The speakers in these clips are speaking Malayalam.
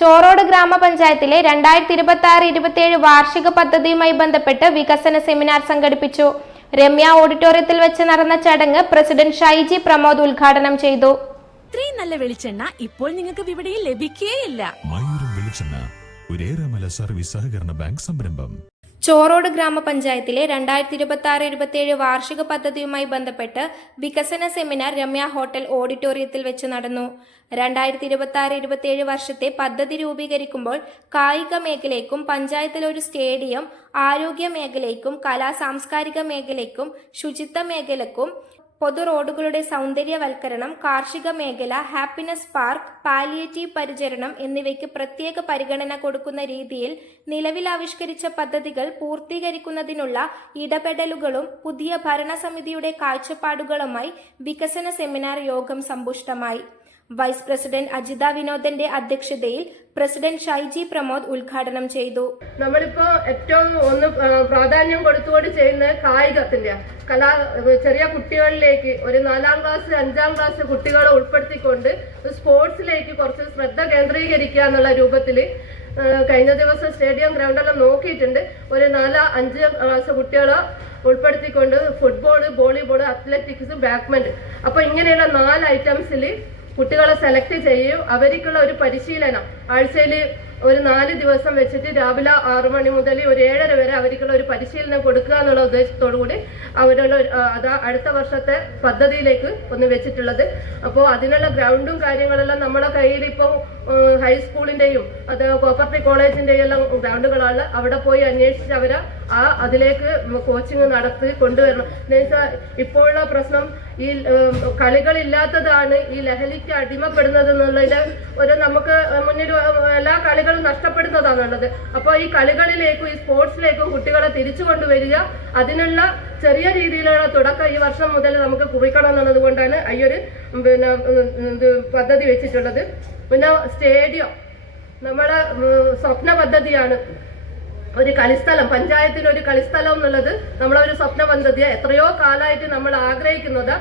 ചോറോട് ഗ്രാമപഞ്ചായത്തിലെ 2026-27 വാർഷിക പദ്ധതിയുമായി ബന്ധപ്പെട്ട് വികസന സെമിനാർ സംഘടിപ്പിച്ചു. രമ്യ ഓഡിറ്റോറിയത്തിൽ വെച്ച് നടന്ന ചടങ്ങ് പ്രസിഡന്റ് ഷൈജി പ്രമോദ് ഉദ്ഘാടനം ചെയ്തു. ഇത്രയും നല്ല വെളിച്ചെണ്ണ ഇപ്പോൾ നിങ്ങൾക്ക് വിപണിയിൽ ലഭിക്കുകയില്ല. സർവീസ് സഹകരണ ബാങ്ക് സംരംഭം. ചോറോട് ഗ്രാമപഞ്ചായത്തിലെ 2026-27 വാർഷിക പദ്ധതിയുമായി ബന്ധപ്പെട്ട് വികസന സെമിനാർ രമ്യ ഹോട്ടൽ ഓഡിറ്റോറിയത്തിൽ വെച്ച് നടന്നു. 2026-27 വർഷത്തെ പദ്ധതി രൂപീകരിക്കുമ്പോൾ കായിക മേഖലയ്ക്കും പഞ്ചായത്തിൽ ഒരു സ്റ്റേഡിയം, ആരോഗ്യ മേഖലയ്ക്കും കലാ-സാംസ്കാരിക മേഖലയ്ക്കും ശുചിത്വ മേഖലയ്ക്കും പൊതു റോഡുകളുടെ സൗന്ദര്യവൽക്കരണം, കാർഷിക മേഖല, ഹാപ്പിനെസ് പാർക്ക്, പാലിയേറ്റീവ് പരിചരണം എന്നിവയ്ക്ക് പ്രത്യേക പരിഗണന കൊടുക്കുന്ന രീതിയിൽ നിലവിൽ ആവിഷ്കരിച്ച പദ്ധതികൾ പൂർത്തീകരിക്കുന്നതിനുള്ള ഇടപെടലുകളും പുതിയ ഭരണസമിതിയുടെ കാഴ്ചപ്പാടുകളുമായി വികസന സെമിനാർ യോഗം സമ്പുഷ്ടമായി. വൈസ് പ്രസിഡന്റ് അജിത വിനോദന്റെ അധ്യക്ഷതയിൽ പ്രസിഡന്റ് ഷൈജി പ്രമോദ് ഉദ്ഘാടനം ചെയ്തു. നമ്മളിപ്പോ ഏറ്റവും പ്രാധാന്യം കൊടുത്തുകൊണ്ട് ചെയ്യുന്ന കായികത്തിന്റെ ചെറിയ കുട്ടികളിലേക്ക് ഒരു 4ാം ക്ലാസ് 5ാം ക്ലാസ് കുട്ടികളെ ഉൾപ്പെടുത്തിക്കൊണ്ട് സ്പോർട്സിലേക്ക് കുറച്ച് ശ്രദ്ധ കേന്ദ്രീകരിക്കുക എന്നുള്ള രൂപത്തിൽ കഴിഞ്ഞ ദിവസം സ്റ്റേഡിയം ഗ്രൗണ്ടെല്ലാം നോക്കിയിട്ടുണ്ട്. ഒരു 4-5 ക്ലാസ് കുട്ടികളെ ഉൾപ്പെടുത്തിക്കൊണ്ട് ഫുട്ബോൾ, വോളിബോൾ, അത്ലറ്റിക്സ്, ബാഡ്മിന്റൺ, അപ്പൊ ഇങ്ങനെയുള്ള 4 ഐറ്റംസിൽ കുട്ടികളെ സെലക്ട് ചെയ്യും. അവർക്കുള്ള ഒരു പരിശീലനം ആഴ്ചയിൽ ഒരു 4 ദിവസം വെച്ചിട്ട് രാവിലെ 6 മണി മുതൽ ഒരു 7:30 വരെ അവർക്കുള്ള ഒരു പരിശീലനം കൊടുക്കുക എന്നുള്ള ഉദ്ദേശത്തോടു കൂടി അവരുടെ അടുത്ത വർഷത്തെ പദ്ധതിയിലേക്ക് ഒന്ന് വെച്ചിട്ടുള്ളത്. അപ്പോൾ അതിനുള്ള ഗ്രൗണ്ടും കാര്യങ്ങളെല്ലാം നമ്മുടെ കയ്യിൽ ഇപ്പോൾ ഹൈസ്കൂളിന്റെയും അത് കോപ്പറേറ്റീവ് കോളേജിന്റെയും എല്ലാം ഗ്രൗണ്ടുകളാണ്. അവിടെ പോയി അന്വേഷിച്ച് അവരെ അതിലേക്ക് കോച്ചിങ് നടത്തി കൊണ്ടുവരണം. എന്നുവെച്ചാൽ ഇപ്പോഴുള്ള പ്രശ്നം ഈ കളികളില്ലാത്തതാണ് ഈ ലഹരിക്ക് അടിമപ്പെടുന്നത് എന്നുള്ളതിന്റെ ഒരു നമുക്ക് മുന്നിൽ എല്ലാ കളികളും നഷ്ടപ്പെടുന്നതാണുള്ളത്. അപ്പോൾ ഈ കളികളിലേക്കും ഈ സ്പോർട്സിലേക്കും കുട്ടികളെ തിരിച്ചു കൊണ്ടുവരിക, അതിനുള്ള ചെറിയ രീതിയിലുള്ള തുടക്കം ഈ വർഷം മുതൽ നമുക്ക് കുറിക്കണം എന്നുള്ളത് കൊണ്ടാണ് ഈ ഒരു പദ്ധതി വെച്ചിട്ടുള്ളത്. പിന്നെ സ്റ്റേഡിയം നമ്മുടെ സ്വപ്ന പദ്ധതിയാണ്. ഒരു കളിസ്ഥലം, പഞ്ചായത്തിൽ ഒരു കളിസ്ഥലം എന്നുള്ളത് നമ്മളെ ഒരു സ്വപ്ന പദ്ധതിയാണ്. എത്രയോ കാലമായിട്ട് നമ്മൾ ആഗ്രഹിക്കുന്നത്.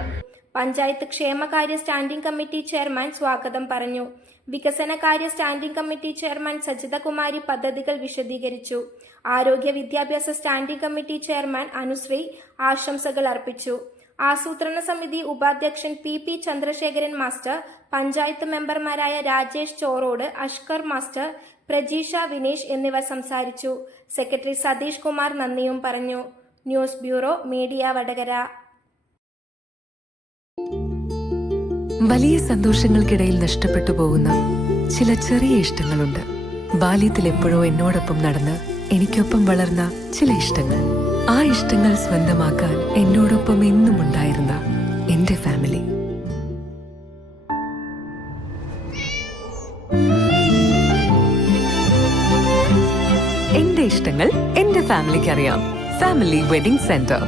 പഞ്ചായത്ത് ക്ഷേമകാര്യ സ്റ്റാൻഡിംഗ് കമ്മിറ്റി ചെയർമാൻ സ്വാഗതം പറഞ്ഞു. വികസനകാര്യ സ്റ്റാൻഡിംഗ് കമ്മിറ്റി ചെയർമാൻ സജിതകുമാരി പദ്ധതികൾ വിശദീകരിച്ചു. ആരോഗ്യ വിദ്യാഭ്യാസ സ്റ്റാൻഡിംഗ് കമ്മിറ്റി ചെയർമാൻ അനുശ്രീ ആശംസകൾ അർപ്പിച്ചു. ആസൂത്രണ സമിതി ഉപാധ്യക്ഷൻ പി ചന്ദ്രശേഖരൻ മാസ്റ്റർ, പഞ്ചായത്ത് മെമ്പർമാരായ രാജേഷ് ചോറോട്, അഷ്കർ മാസ്റ്റർ, പ്രജീഷ വിനീഷ് എന്നിവർ സംസാരിച്ചു. സെക്രട്ടറി സതീഷ് കുമാർ നന്ദിയും പറഞ്ഞു. News bureau, media, Vadakara. വലിയ സന്തോഷങ്ങൾക്കിടയിൽ നഷ്ടപ്പെട്ടു പോകുന്ന ചില ചെറിയ ഇഷ്ടങ്ങളുണ്ട്. ബാല്യത്തിൽ എപ്പോഴോ എന്നോടൊപ്പം നടന്ന് എനിക്കൊപ്പം വളർന്ന ചില ഇഷ്ടങ്ങൾ. ആ ഇഷ്ടങ്ങൾ സ്വന്തമാക്കാൻ എന്നോടൊപ്പം എന്നും ഉണ്ടായിരുന്ന എന്റെ ഫാമിലി. എന്റെ ഇഷ്ടങ്ങൾ എന്റെ ഫാമിലിക്ക് അറിയാം. Family wedding centre.